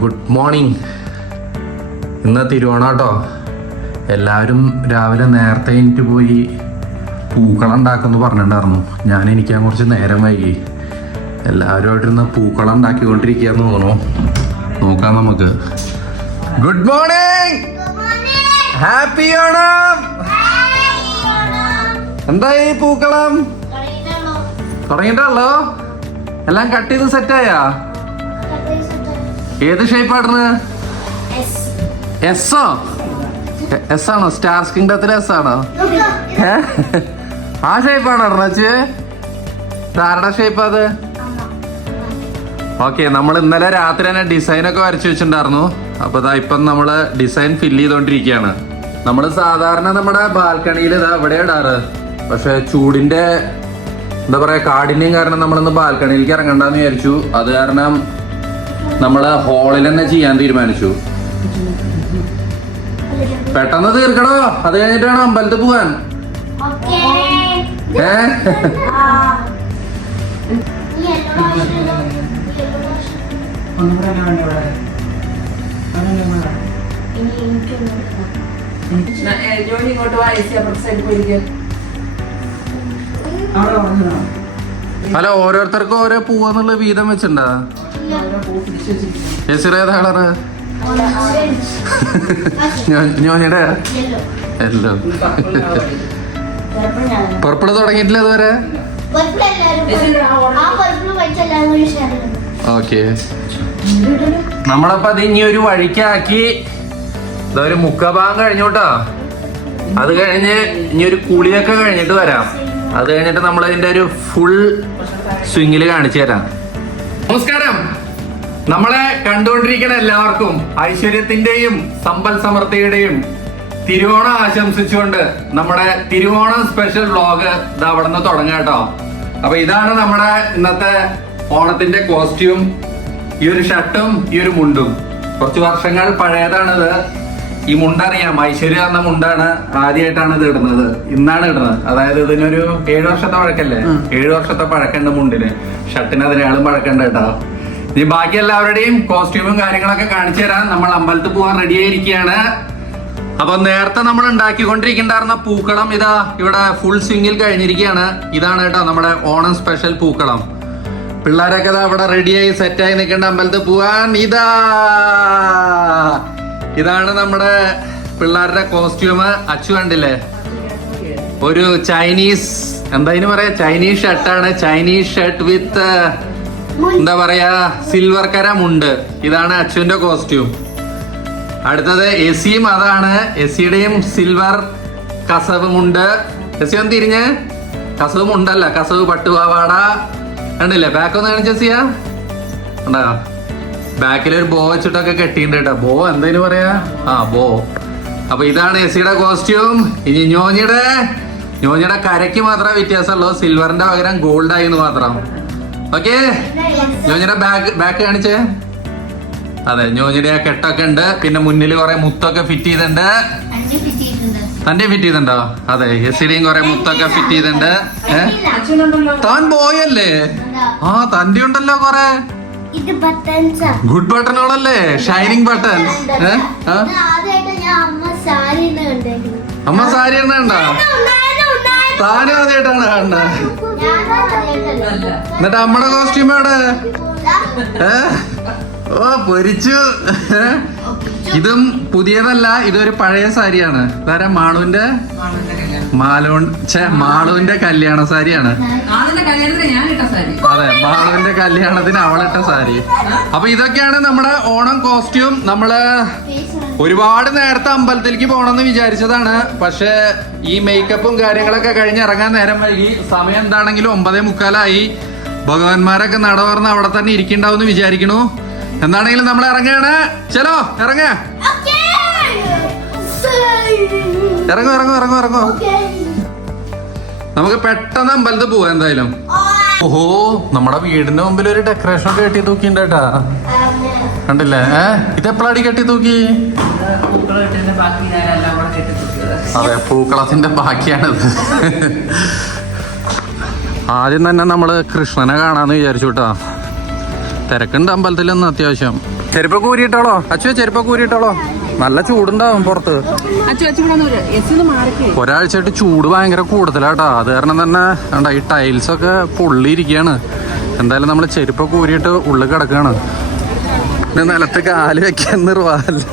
Good morning. ഇന്ന് തിരുവോണം കേട്ടോ. എല്ലാവരും രാവിലെ നേരത്തെ എനിക്ക് പോയി പൂക്കളം ഉണ്ടാക്കുമെന്ന് പറഞ്ഞിട്ടുണ്ടായിരുന്നു. എനിക്കാൻ കുറച്ച് നേരം വൈകി. എല്ലാവരുമായിട്ടിരുന്ന് പൂക്കളം ഉണ്ടാക്കിക്കൊണ്ടിരിക്കുകയെന്ന് തോന്നുന്നു. നോക്കാം നമുക്ക്. Good morning, happy Onam. എന്തായി പൂക്കളം തുടങ്ങിയിട്ടുള്ളോ? എല്ലാം കട്ട് ചെയ്ത് സെറ്റായാ? ഏത് ഷേപ്പാണ്? എസ് ആണോ? സ്റ്റാർസ് കിങ്ഡത്തിലെ എസ് ആണോ? ആ ഷേപ്പാണോ അർണച്ച്? ആരുടെ ഷേപ്പ് അത്? ഓക്കെ, നമ്മൾ ഇന്നലെ രാത്രി തന്നെ ഡിസൈനൊക്കെ വരച്ചു വെച്ചിട്ടുണ്ടായിരുന്നു. അപ്പൊ ഇപ്പം നമ്മള് ഡിസൈൻ ഫില്ല് ചെയ്തോണ്ടിരിക്കുകയാണ്. നമ്മള് സാധാരണ നമ്മുടെ ബാൽക്കണിയിൽ ഇതാ ഇവിടെ ഇടാറ്. പക്ഷെ ചൂടിന്റെ എന്താ പറയാ കാഠിന്യം കാരണം നമ്മളിന്ന് ബാൽക്കണിയിലേക്ക് ഇറങ്ങണ്ടെന്ന് വിചാരിച്ചു. അത് കാരണം നമ്മള് ഹോളിൽ തന്നെ ചെയ്യാൻ തീരുമാനിച്ചു. പെട്ടെന്ന് തീർക്കണോ? അത് കഴിഞ്ഞിട്ട് വേണം അമ്പലത്തിൽ പോവാൻ. അല്ല, ഓരോരുത്തർക്കും ഓരോ പൂവെന്നുള്ള വീതം വെച്ചിട്ടുണ്ടാ? ഏതാ കളറ്? ഞാനിടെ എല്ലോ പർപ്പിള് തുടങ്ങിയിട്ടില്ല അതുവരെ. ഓക്കെ, നമ്മളപ്പോ അത് ഇനി ഒരു വഴിക്കാക്കി ഇതൊരു മുഖഭാഗം കഴിഞ്ഞോട്ടോ. അത് കഴിഞ്ഞ് ഇനി ഒരു കുളിയൊക്കെ കഴിഞ്ഞിട്ട് വരാം. അത് കഴിഞ്ഞിട്ട് നമ്മൾ അതിന്റെ ഒരു ഫുൾ സ്വിങ്ങില് കാണിച്ചു തരാം. നമസ്കാരം. നമ്മളെ കണ്ടുകൊണ്ടിരിക്കുന്ന എല്ലാവർക്കും ഐശ്വര്യത്തിന്റെയും സമ്പൽ സമൃദ്ധിയുടെയും തിരുവോണം ആശംസിച്ചുകൊണ്ട് നമ്മുടെ തിരുവോണം സ്പെഷ്യൽ വ്ളോഗ് ഇത് അവിടെ നിന്ന് തുടങ്ങാം കേട്ടോ. അപ്പൊ ഇതാണ് നമ്മുടെ ഇന്നത്തെ ഓണത്തിന്റെ കോസ്റ്റ്യൂം. ഈ ഒരു ഷർട്ടും ഈ ഒരു മുണ്ടും കുറച്ച് വർഷങ്ങൾ പഴയതാണിത്. ഈ മുണ്ടറിയാം, ഐശ്വര്യ എന്ന മുണ്ടാണ്. ആദ്യമായിട്ടാണ് ഇത് ഇടുന്നത്, ഇന്നാണ് ഇടുന്നത്. അതായത് ഇതിനൊരു 7 വർഷത്തെ പഴക്കല്ലേ? 7 വർഷത്തെ പഴക്കണ്ട് മുണ്ടിന്. ഷർട്ടിന് അതിനേക്കാളും പഴക്കണ്ട് കേട്ടോ. ഇനി ബാക്കി എല്ലാവരുടെയും കോസ്റ്റ്യൂമും കാര്യങ്ങളൊക്കെ കാണിച്ചു തരാൻ നമ്മൾ അമ്പലത്തിൽ പോകാൻ റെഡി ആയിരിക്കുകയാണ്. അപ്പൊ നേരത്തെ നമ്മൾ ഉണ്ടാക്കിക്കൊണ്ടിരിക്കണ്ടായിരുന്ന പൂക്കളം ഇതാ ഇവിടെ ഫുൾ സ്വിങ്ങിൽ കഴിഞ്ഞിരിക്കുകയാണ്. ഇതാണ് കേട്ടോ നമ്മുടെ ഓണം സ്പെഷ്യൽ പൂക്കളം. പിള്ളേരൊക്കെ ഇതാ ഇവിടെ റെഡിയായി സെറ്റായി നിൽക്കേണ്ട അമ്പലത്തിൽ പോവാൻ. ഇതാണ് നമ്മുടെ പിള്ളേരുടെ കോസ്റ്റ്യൂം. അച്ചു കണ്ടില്ലേ? ഒരു ചൈനീസ് എന്തായാലും പറയാ, ചൈനീസ് ഷർട്ടാണ്. ചൈനീസ് ഷർട്ട് വിത്ത് എന്താ പറയാ സിൽവർ കര മുണ്ട്. ഇതാണ് അച്ചുവിന്റെ കോസ്റ്റ്യൂം. അടുത്തത് എസിയും അതാണ്. എസിയുടെയും സിൽവർ കസവ് മുണ്ട്. എസി ഒന്ന് തിരിഞ്ഞ്. കസവ് മുണ്ടല്ല, കസവ് പട്ടുപാവാട. കണ്ടില്ലേ? ബാക്ക് ഒന്ന് കാണിച്ച എസിയാ ഉണ്ടോ? ബാക്കിലൊരു ബോ വെച്ചിട്ടൊക്കെ കെട്ടിയിട്ടുണ്ട് കേട്ടോ. ബോ എന്തേലും പറയാ? ബോ. അപ്പൊ ഇതാണ് എസിയുടെ കോസ്റ്റ്യൂം. ഇനി ഞോഞ്ഞിയുടെ കരയ്ക്ക് മാത്രമേ വ്യത്യാസമുള്ളൂ. സിൽവറിന്റെ പകരം ഗോൾഡ് ആയി എന്ന് മാത്രം. ഓക്കെ, ഞോഞ്ഞിയുടെ ബാക്ക് കാണിച്ചേ. അതെ, ഞോഞ്ഞിയുടെ ആ കെട്ടൊക്കെ ഉണ്ട്. പിന്നെ മുന്നിൽ കുറെ മുത്തൊക്കെ ഫിറ്റ് ചെയ്തിട്ടുണ്ട്. തന്റെ ഫിറ്റ് ചെയ്തിട്ടുണ്ടോ? അതെ, എസിയുടെയും കുറെ മുത്തൊക്കെ ഫിറ്റ് ചെയ്തിട്ടുണ്ട്. താൻ ബോയല്ലേ? തന്റെ ഉണ്ടല്ലോ കുറെ ഗുഡ് ബട്ടണുകളല്ലേ, ഷൈനിങ് ബട്ടൺ. അമ്മ സാരി എണ്ണ കണ്ട? താനും ആദ്യമായിട്ടാണ് കാണുന്നത്. എന്നിട്ട് അമ്മയുടെ കോസ്റ്റ്യൂം എവിടെ? പൊരിച്ചു. ഇതും പുതിയതല്ല, ഇതൊരു പഴയ സാരിയാണ്. ഇതാരാ? മാളുവിന്റെ കല്യാണ സാരിയാണ്. അതെ, മാളുവിന്റെ കല്യാണത്തിന് അവളിട്ട സാരി. അപ്പൊ ഇതൊക്കെയാണ് നമ്മുടെ ഓണം കോസ്റ്റ്യൂം. നമ്മള് ഒരുപാട് നേരത്തെ അമ്പലത്തിലേക്ക് പോകണമെന്ന് വിചാരിച്ചതാണ്. പക്ഷെ ഈ മേക്കപ്പും കാര്യങ്ങളൊക്കെ കഴിഞ്ഞ് ഇറങ്ങാൻ നേരം വൈകി. സമയം എന്താണെങ്കിലും 9:45. ഭഗവാന്മാരൊക്കെ നട തുറന്ന് അവിടെ തന്നെ ഇരിക്കണ്ടാവും വിചാരിക്കണു. എന്താണെങ്കിലും നമ്മൾ ഇറങ്ങാണ്. ചലോ ഇറങ്ങ. ഇറങ്ങോ. നമുക്ക് പെട്ടെന്ന് അമ്പലത്തിൽ പോവാ എന്തായാലും. ഓഹോ, നമ്മുടെ വീടിന്റെ മുമ്പിൽ ഒരു ഡെക്കറേഷൻ ഒക്കെ കെട്ടി തൂക്കിണ്ടാ. കണ്ടില്ലേ? ഇതെപ്പോഴാടി കെട്ടി തൂക്കി? അതെ, പൂക്കളത്തിന്റെ ബാക്കിയാണിത്. ആദ്യം തന്നെ നമ്മള് കൃഷ്ണനെ കാണാന്ന് വിചാരിച്ചു കേട്ടോ. തിരക്കുണ്ട് അമ്പലത്തിലൊന്നും അത്യാവശ്യം. ചെരുപ്പൊക്കെ ഊരിയിട്ടോളോ അച്ചു, ചെരുപ്പൊക്കെ ഊരിയിട്ടോളോ. നല്ല ചൂടുണ്ടാവും പുറത്ത്. ഒരാഴ്ചയായിട്ട് ചൂട് ഭയങ്കര കൂടുതലാട്ടാ. അത് കാരണം തന്നെ കണ്ട ഈ ടൈൽസ് ഒക്കെ പൊള്ളിയിരിക്കുകയാണ്. എന്തായാലും നമ്മൾ ചെരുപ്പൊക്കെ ഊരിയിട്ട് ഉള്ളിൽ കിടക്കുകയാണ്. പിന്നെ നിലത്ത് കാല് വെക്കാൻ നിർവാഹമില്ല.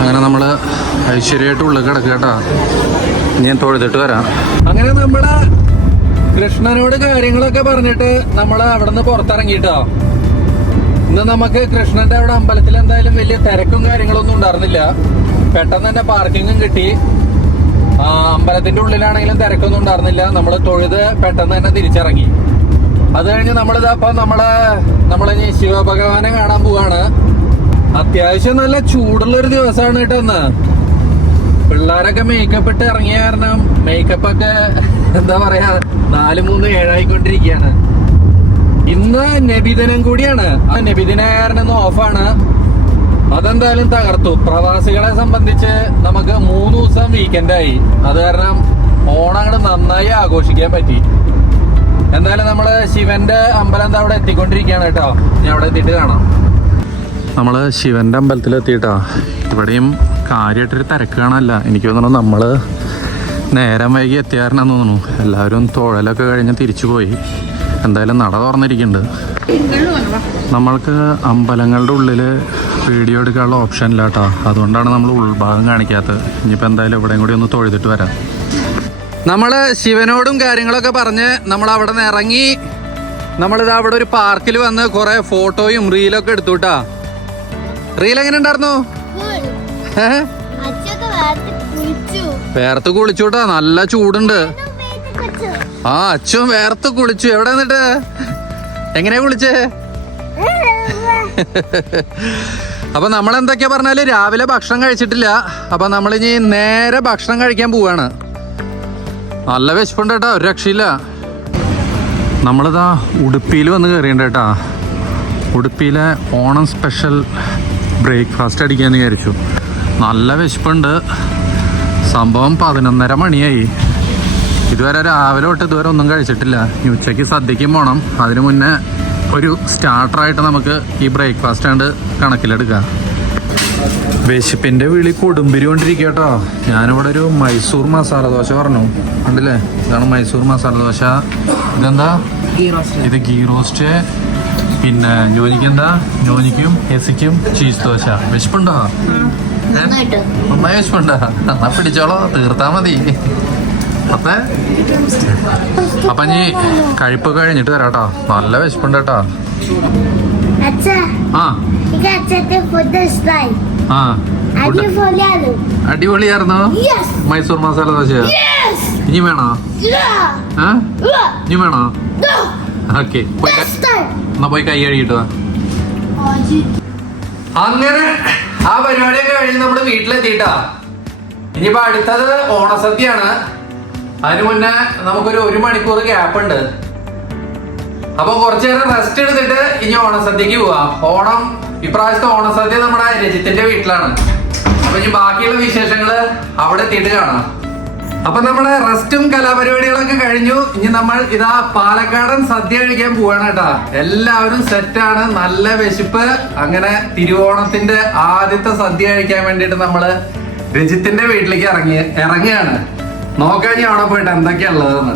അങ്ങനെ നമ്മള് ഐശ്വര്യമായിട്ട് ഉള്ളിൽ കിടക്കുക കേട്ടാ. ഞാൻ തൊഴുതിട്ട് വരാം. അങ്ങനെ നമ്മുടെ കൃഷ്ണനോട് കാര്യങ്ങളൊക്കെ പറഞ്ഞിട്ട് നമ്മള് അവിടെ നിന്ന് പുറത്തിറങ്ങിട്ടോ. ഇന്ന് നമുക്ക് കൃഷ്ണന്റെ അവിടെ അമ്പലത്തിൽ എന്തായാലും വലിയ തിരക്കും കാര്യങ്ങളൊന്നും ഉണ്ടായിരുന്നില്ല. പെട്ടെന്ന് തന്നെ പാർക്കിങ്ങും കിട്ടി. അമ്പലത്തിന്റെ ഉള്ളിലാണെങ്കിലും തിരക്കൊന്നും ഉണ്ടായിരുന്നില്ല. നമ്മൾ തൊഴുത് പെട്ടെന്ന് തന്നെ തിരിച്ചിറങ്ങി. അത് കഴിഞ്ഞ് നമ്മളിതപ്പം നമ്മളെ ശിവഭഗവാനെ കാണാൻ പോവാണ്. അത്യാവശ്യം നല്ല ചൂടുള്ളൊരു ദിവസമാണ് കേട്ടോ ഇന്ന്. പിള്ളേരൊക്കെ മേക്കപ്പ് ഇട്ട് ഇറങ്ങിയ കാരണം മേക്കപ്പൊക്കെ എന്താ പറയാ 4-3-7 ആയിക്കൊണ്ടിരിക്കുകയാണ്. ഇന്ന് നബിദിനം കൂടിയാണ്. ആ നബിദിന കാരണം ഇന്ന് ഓഫാണ്. അതെന്തായാലും തകർത്തു. പ്രവാസികളെ സംബന്ധിച്ച് നമുക്ക് 3 ദിവസം വീക്കെൻഡായി. അത് കാരണം ഓണങ്ങൾ നന്നായി ആഘോഷിക്കാൻ പറ്റി. എന്തായാലും നമ്മള് ശിവന്റെ അമ്പലം എന്താ അവിടെ എത്തിക്കൊണ്ടിരിക്കുകയാണ് കേട്ടോ. ഞാൻ അവിടെ എത്തിയിട്ട് കാണാം. നമ്മള് ശിവന്റെ അമ്പലത്തിൽ എത്തിയിട്ടാ. ഇവിടെയും കാര്യമായിട്ടൊരു തിരക്ക് കാണാനല്ല. എനിക്ക് തോന്നുന്നു നമ്മള് നേരം വൈകി എത്തിയാരനാന്ന് തോന്നുന്നു. എല്ലാവരും തൊഴലൊക്കെ കഴിഞ്ഞ് തിരിച്ചു പോയി. എന്തായാലും നട തുറന്നിരിക്കുന്നുണ്ട്. നമ്മൾക്ക് അമ്പലങ്ങളുടെ ഉള്ളിൽ വീഡിയോ എടുക്കാനുള്ള ഓപ്ഷൻ ഇല്ല കേട്ടോ. അതുകൊണ്ടാണ് നമ്മൾ ഉൾഭാഗം കാണിക്കാത്തത്. ഇനിയിപ്പോൾ എന്തായാലും ഇവിടെയും കൂടി ഒന്ന് തൊഴുതിട്ട് വരാം. നമ്മൾ ശിവനോടും കാര്യങ്ങളൊക്കെ പറഞ്ഞ് നമ്മൾ അവിടെ നിന്ന് ഇറങ്ങി. നമ്മളിത് അവിടെ ഒരു പാർക്കിൽ വന്ന് കുറെ ഫോട്ടോയും റീലൊക്കെ എടുത്തു കേട്ടാ. റീൽ എങ്ങനെ ഉണ്ടായിരുന്നു? വേർത്ത് കുളിച്ചുട്ടാ. നല്ല ചൂടുണ്ട്. ആ അച്ഛൻ വേർത്ത് കുളിച്ചു. എവിടെ നിന്നിട്ട് എങ്ങനെയാ കുളിച്ചേ? അപ്പൊ നമ്മൾ എന്തൊക്കെയാ പറഞ്ഞാല് രാവിലെ ഭക്ഷണം കഴിച്ചിട്ടില്ല. അപ്പൊ നമ്മളിനി നേരെ ഭക്ഷണം കഴിക്കാൻ പോവാണ്. നല്ല വിശപ്പുണ്ട് കേട്ടാ, ഒരു രക്ഷയില്ല. നമ്മളിതാ ഉടുപ്പിയിൽ വന്ന് കയറിയുണ്ട് കേട്ടാ. ഉടുപ്പിയിലെ ഓണം സ്പെഷ്യൽ ബ്രേക്ക്ഫാസ്റ്റ് അടിക്കാന്ന് വിചാരിച്ചു. നല്ല വിശപ്പുണ്ട്. സംഭവം 11:30 മണിയായി. ഇതുവരെ രാവിലെ തൊട്ട് ഇതുവരെ ഒന്നും കഴിച്ചിട്ടില്ല. ഇനി ഉച്ചയ്ക്ക് സദ്യക്കും പോകണം. അതിനു മുന്നേ ഒരു സ്റ്റാർട്ടറായിട്ട് നമുക്ക് ഈ ബ്രേക്ക്ഫാസ്റ്റ് ആണ്ട് കണക്കിലെടുക്കാം. വിശപ്പിന്റെ വിളി കൊടുമ്പിരിക്കൊണ്ടിരിക്കുക കേട്ടോ. ഞാനിവിടെ ഒരു മൈസൂർ മസാല ദോശ പറഞ്ഞു. കണ്ടില്ലേ, ഇതാണ് മൈസൂർ മസാല ദോശ. ഇതെന്താ? ഇത് ഗീ റോസ്റ്റ്. പിന്നെ ജോനിക്കെന്താ? ജോനിക്കും എസിക്കും ചീസ് ദോശ. വിശപ്പുണ്ടോ? നന്നായി വിശപ്പുണ്ടോ? എന്നാ പിടിച്ചോളോ, തീർത്താ മതി. അപ്പൊ നീ കഴിപ്പ് കഴിഞ്ഞിട്ട് വരാട്ടോ. നല്ല വിശപ്പുണ്ട് കേട്ടോ. അടിപൊളിയായിരുന്നു മൈസൂർ മസാല ദോശ. ഇനി വേണോ? ഇനി വേണോ? ഓക്കെ, എന്നാ പോയി കൈ കഴുകിട്ടോ. അങ്ങനെ ആ പരിപാടിയൊക്കെ കഴിഞ്ഞ് നമ്മള് വീട്ടിലെത്തിട്ടാ. ഇനിയിപ്പോ അടുത്തത് ഓണസദ്യയാണ്. അതിനു മുന്നേ നമുക്കൊരു 1 മണിക്കൂർ ഗ്യാപ്പ് ഉണ്ട്. അപ്പൊ കുറച്ചു നേരം റെസ്റ്റ് എടുത്തിട്ട് ഇനി ഓണസദ്യക്ക് പോവാം. ഇപ്രാവശ്യത്തെ ഓണസദ്യ നമ്മുടെ രജിത്തിന്റെ വീട്ടിലാണ്. അപ്പൊ ഇനി ബാക്കിയുള്ള വിശേഷങ്ങള് അവിടെ എത്തിയിട്ട് കാണാം. അപ്പൊ നമ്മുടെ റെസ്റ്റും കലാപരിപാടികളൊക്കെ കഴിഞ്ഞു. ഇനി നമ്മൾ ഇതാ പാലക്കാടൻ സദ്യ കഴിക്കാൻ പോവാണ് കേട്ടാ. എല്ലാവരും സെറ്റാണ്. നല്ല വിശപ്പ്. അങ്ങനെ തിരുവോണത്തിന്റെ ആദ്യത്തെ സദ്യ കഴിക്കാൻ വേണ്ടിട്ട് നമ്മള് രജിത്തിന്റെ വീട്ടിലേക്ക് ഇറങ്ങുകയാണ്. നോക്കാൻ ഞാൻ അവിടെ പോയിട്ട് എന്തൊക്കെയാ ഉള്ളതെന്ന്.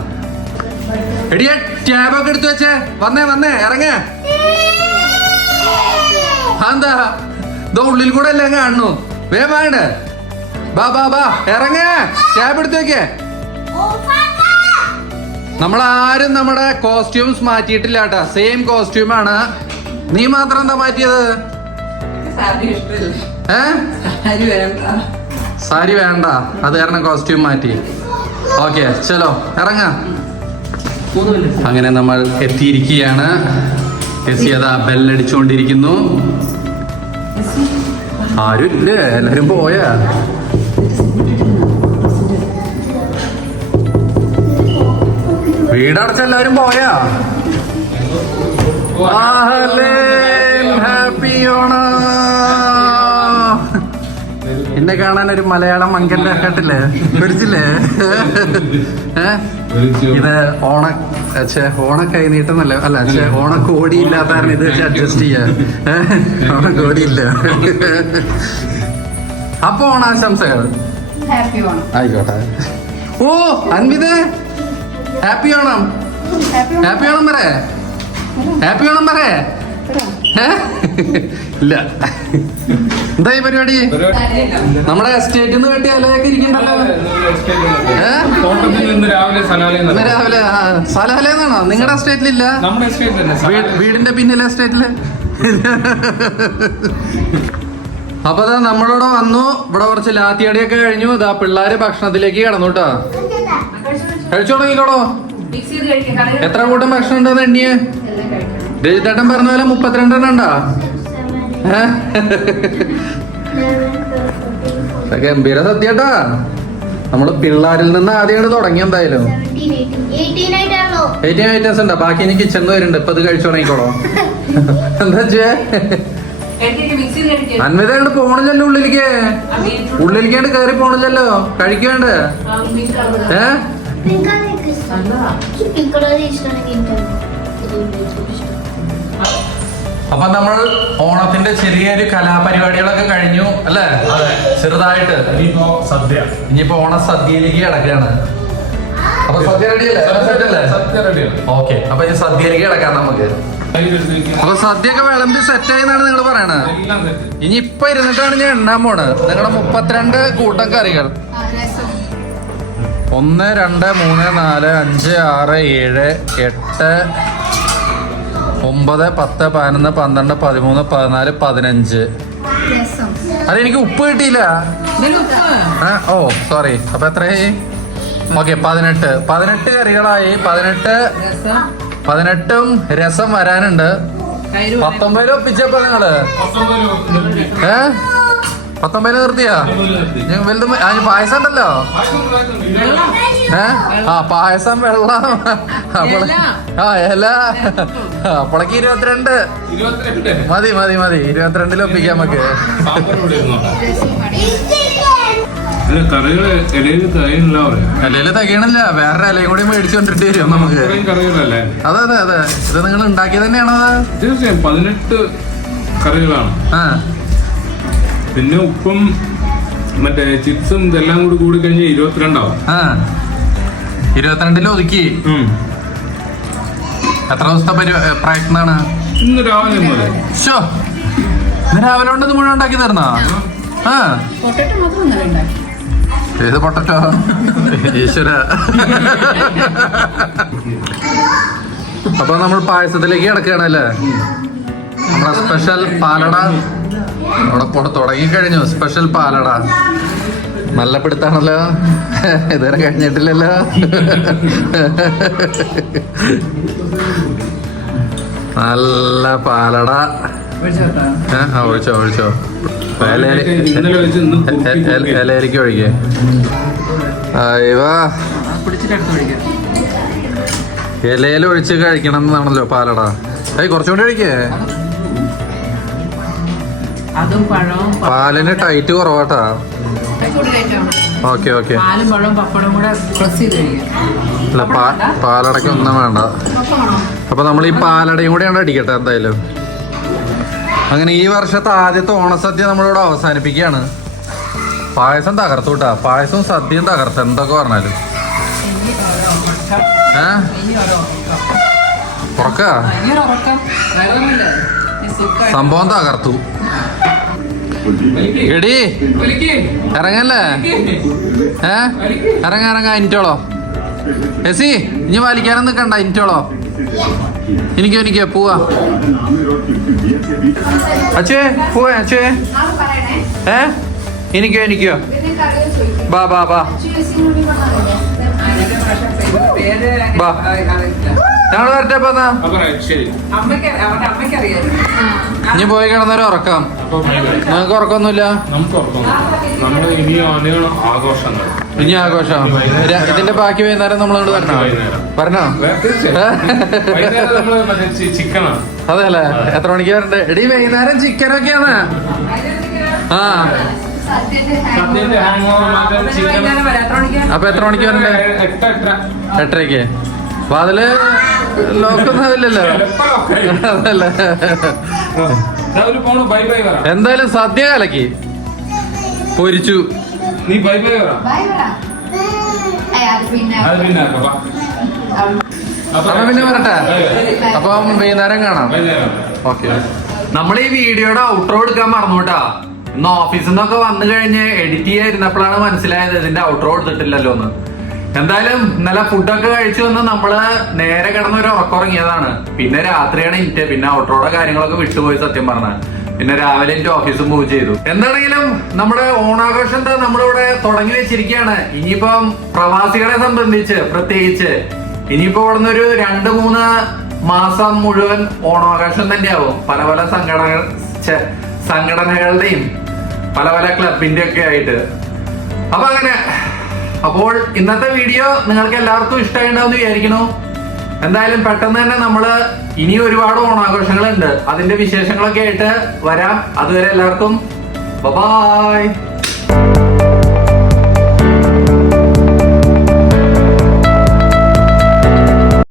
എടിയ ടാബൊക്കെ എടുത്തു വെച്ചേ. വന്നേ ഇറങ്ങ. എന്താ ഇതോ ഉള്ളിൽ കൂടെ എല്ലാം കാണുന്നു. വേണ്ട ബാ ഇറങ്ങ. ടാബ് എടുത്തു വെക്കേ. നമ്മളാരും നമ്മുടെ കോസ്റ്റ്യൂംസ് മാറ്റിയിട്ടില്ല കേട്ടാ. സെയിം കോസ്റ്റ്യൂമാണ്. നീ മാത്രം എന്താ മാറ്റിയത്? സാരി വേണ്ട, അത് കാരണം കോസ്റ്റ്യൂം മാറ്റി. ഓക്കെ ചലോ ഇറങ്ങ. അങ്ങനെ നമ്മൾ എത്തിയിരിക്കുകയാണ്. എസി അതാ ബെല്ലടിച്ചുകൊണ്ടിരിക്കുന്നു. ആരും ഇല്ലേ, എല്ലാരും പോയാ? വീടടച്ച എല്ലാരും പോയാ? ഹാപ്പി ഓണം. ഇന്ന എന്നെ കാണാൻ ഒരു മലയാളം മങ്കന്റെ കേട്ടില്ലേ, പിടിച്ചില്ലേ? ഇത് ഓണ കൈനീട്ടുന്നല്ലേ, അല്ല ഓണക്കോടി ഇല്ലാത്ത കാരണം ഇത് വെച്ച് അഡ്ജസ്റ്റ് ചെയ്യാ. ഓണക്കോടിയില്ല. അപ്പൊ ഓണാശംസകൾ. ആയിക്കോട്ടെ. ഓ അൻവിത്, ഹാപ്പി ഓണം. ഹാപ്പി ഓണം പറ, ഹാപ്പി ഓണം പറ. ഇല്ല, എന്തായി പരിപാടി? നമ്മുടെ എസ്റ്റേറ്റിൽ നിന്ന് വെട്ടി അലയൊക്കെ ഇരിക്കണ്ടല്ലോ. രാവിലെ സലാലെന്നാണോ? നിങ്ങളുടെ എസ്റ്റേറ്റിലില്ല? വീടിന്റെ പിന്നിലെ എസ്റ്റേറ്റില്. അപ്പൊ അതാ നമ്മളോട് വന്നു. ഇവിടെ കുറച്ച് ലാത്തിയടിയൊക്കെ കഴിഞ്ഞു. ഇതാ പിള്ളേര് ഭക്ഷണത്തിലേക്ക് കിടന്നു കേട്ടോ. കഴിച്ചു തുടങ്ങിക്കോളോ. എത്ര കൂട്ടം ഭക്ഷണം ഉണ്ടെന്ന് എണ്ണിയേ? രജിതേട്ടൻ പറഞ്ഞ പോലെ 32 ഉണ്ടാ? ഗംഭീര സത്യേട്ടാ. നമ്മള് പിള്ളേരിൽ നിന്ന് ആദ്യമായിട്ട് തുടങ്ങി. എന്തായാലും 18 ഐറ്റംസ് ഉണ്ടാ. ബാക്കി ഇനി കിച്ചണിൽ വരുന്നുണ്ട്. ഇപ്പൊ ഇത് കഴിച്ചു തുടങ്ങിക്കോളോ. എന്താ വെച്ചേ? അന്വിതയോട് പോണില്ലല്ലോ ഉള്ളിലേക്ക്. ഉള്ളിലേക്കാണ്ട് കേറി പോണില്ലല്ലോ. കഴിക്കണ്ട്. അപ്പൊ നമ്മൾ ഓണത്തിന്റെ ചെറിയൊരു കലാപരിപാടികളൊക്കെ കഴിഞ്ഞു അല്ലേ? ചെറുതായിട്ട്. ഇനിയിപ്പോ ഓണ സദ്യയിലേക്ക് കിടക്കുകയാണ്. അപ്പൊ സദ്യ റെഡിയല്ലേ? ഓക്കെ, അപ്പൊ ഇനി സദ്യയിലേക്ക് കിടക്കാം നമുക്ക്. അപ്പൊ സദ്യയൊക്കെ വിളമ്പി സെറ്റായി എന്നാണ് നിങ്ങൾ പറയണത്. ഇനി ഇപ്പൊ ഇരുന്നിട്ടാണ് ഞാൻ എണ്ണാൻ പോണ്. നിങ്ങളുടെ 32 കൂട്ടം കറികൾ. 1 2 3 4 5 6 7 8 9 10 11 12 13 14 15. അതെ, എനിക്ക് ഉപ്പ് കിട്ടിയില്ല. ഓ സോറി. അപ്പൊ എത്രയായി? ഓക്കെ, 18 കറികളായി. 18ഉം രസം വരാനുണ്ട്. 19 ഒപ്പിച്ചപ്പോ നിങ്ങള് 19 നിർത്തിയാ? വലുതും പായസം ഉണ്ടല്ലോ. പായസം, വെള്ളം, ഇല. അപ്പോളേക്ക് 22 മതി. 22 ഒപ്പിക്കാം നമുക്ക്. ഇലയില് തികയണില്ല. വേറെ ഇലയും കൂടി മേടിച്ചോണ്ടിട്ട് വരും നമുക്ക്. അതെ. ഇത് നിങ്ങൾ ഉണ്ടാക്കിയത് തന്നെയാണോ? തീർച്ചയായും 18 കറികളാണ്. പിന്നെ ഉപ്പും മറ്റേ ചിപ്സും ഇതെല്ലാം കൂടി കഴിഞ്ഞാൽ 22 ആവും. 22 ഒതുക്കി. എത്ര ദിവസത്തെ പ്രയത്നാണ്? ഇന്ന് രാവിലെ മുതൽ. ഇന്ന് രാവിലെ കൊണ്ട് ഇത് മുഴുവൻ ഉണ്ടാക്കി തരുന്നോ? ഏത് പൊട്ടറ്റോ? ഈശ്വര. അപ്പൊ നമ്മൾ പായസത്തിലേക്ക് കിടക്കുകയാണല്ലേ. നമ്മളെ സ്പെഷ്യൽ പാലട അവിടെ കൊണ്ട് തുടങ്ങിക്കഴിഞ്ഞു. സ്പെഷ്യൽ പാലട നല്ല പിടുത്താണല്ലോ. ഇതുവരെ കഴിഞ്ഞിട്ടില്ലല്ലോ. നല്ല പാലട. ഒഴിച്ചോ. ഇലയിലേക്ക് ഒഴിക്കേ. ഇലയിൽ ഒഴിച്ച് കഴിക്കണം എന്നാണല്ലോ പാലട. കുറച്ചുകൂടി ഒഴിക്കേ. പാലിന് ടൈറ്റ് കുറവാട്ടാ. ഓക്കെ. അല്ല, പാലടയ്ക്ക് ഒന്നും വേണ്ട. അപ്പൊ നമ്മൾ ഈ പാലടയും കൂടെയാണ് അടിക്കട്ടെ എന്തായാലും. അങ്ങനെ ഈ വർഷത്തെ ആദ്യത്തെ ഓണസദ്യ നമ്മളിവിടെ അവസാനിപ്പിക്കുകയാണ്. പായസം തകർത്തു കേട്ടാ. പായസവും സദ്യയും തകർത്ത് എന്തൊക്കെ പറഞ്ഞാലും. ഉറക്ക സംഭവം തകർത്തു. എടി ഇറങ്ങല്ലേ? ഇറങ്ങ ഇനിറ്റോളോ. എസി ഇനി വലിക്കാനും നിൽക്കണ്ട. ഇനിറ്റോളോ. എനിക്കോ പോവാ. അച്ഛേ പോവാ. അച്ഛേ എനിക്കോ ബാ ഞങ്ങൾ വരട്ടെ. ഇനി പോയി കിടന്നൊരു ഉറക്കാം. നിങ്ങൾക്ക് ഉറക്കൊന്നുമില്ല? ഇനി ആഘോഷം. ഇതിന്റെ ബാക്കി വൈകുന്നേരം നമ്മളോട് പറഞ്ഞോ. അതെ അല്ലേ? എത്ര മണിക്ക് വരണ്ടേ? എടി വൈകുന്നേരം ചിക്കനൊക്കെയാണ്. സത്യന്റെ ഹാങ് ഓവർ മാറ്റാൻ ചിക്കൻ അപ്പൊ എത്ര മണിക്ക് വരണ്ടേ? 8:30. അപ്പൊ അതില് ലോക്കൊന്നും ഇല്ലല്ലോ. അതല്ലേ. ഒരു പോണു ബൈ ബൈ പറ. എന്തായാലും സദ്യ കലക്കി പൊരിച്ചു. നീ ബൈ ബൈ പറ. അത് പിന്നെ ആക്കാം, വാ. അപ്പൊ പിന്നെ വരട്ടെ. അപ്പം വൈകുന്നേരം കാണാം. ഓക്കെ. നമ്മൾ ഈ വീഡിയോയുടെ ഔട്ട്റോ എടുക്കാൻ മറന്നുട്ടാ. ഇന്ന് ഓഫീസിൽ നിന്നൊക്കെ വന്നു കഴിഞ്ഞ് എഡിറ്റ് ചെയ്യാതിരുന്നപ്പോഴാണ് മനസ്സിലായത് ഇതിന്റെ ഔട്ട്റോ എടുത്തിട്ടില്ലല്ലോ എന്ന്. എന്തായാലും ഇന്നലെ ഫുഡൊക്കെ കഴിച്ചു വന്ന് നമ്മള് നേരെ കിടന്ന് ഒരു ഉറക്കറങ്ങിയതാണ്. പിന്നെ രാത്രിയാണ് എനിക്ക് പിന്നെ ഔട്ട്റോയുടെ കാര്യങ്ങളൊക്കെ വിട്ടുപോയി സത്യം പറഞ്ഞ. പിന്നെ രാവിലെ എനിക്ക് ഓഫീസും മൂവ് ചെയ്തു. എന്താണെങ്കിലും നമ്മുടെ ഓണാഘോഷം എന്താ നമ്മളിവിടെ തുടങ്ങി വെച്ചിരിക്കുകയാണ്. ഇനിയിപ്പം പ്രവാസികളെ സംബന്ധിച്ച് പ്രത്യേകിച്ച് ഇനിയിപ്പോ ഇവിടുന്ന് ഒരു 2-3 മാസം മുഴുവൻ ഓണാഘോഷം തന്നെയാവും. പല പല സംഘടനകളുടെയും പല പല ക്ലബിന്റെ ഒക്കെ ആയിട്ട്. അപ്പൊ അങ്ങനെ അപ്പോൾ ഇന്നത്തെ വീഡിയോ നിങ്ങൾക്ക് എല്ലാവർക്കും ഇഷ്ടമായിട്ടുണ്ടാവും വിചാരിക്കുന്നു. എന്തായാലും പെട്ടെന്ന് തന്നെ നമ്മള് ഇനി ഒരുപാട് ഓണാഘോഷങ്ങളുണ്ട്. അതിന്റെ വിശേഷങ്ങളൊക്കെ ആയിട്ട് വരാം. അതുവരെ എല്ലാവർക്കും ബൈ.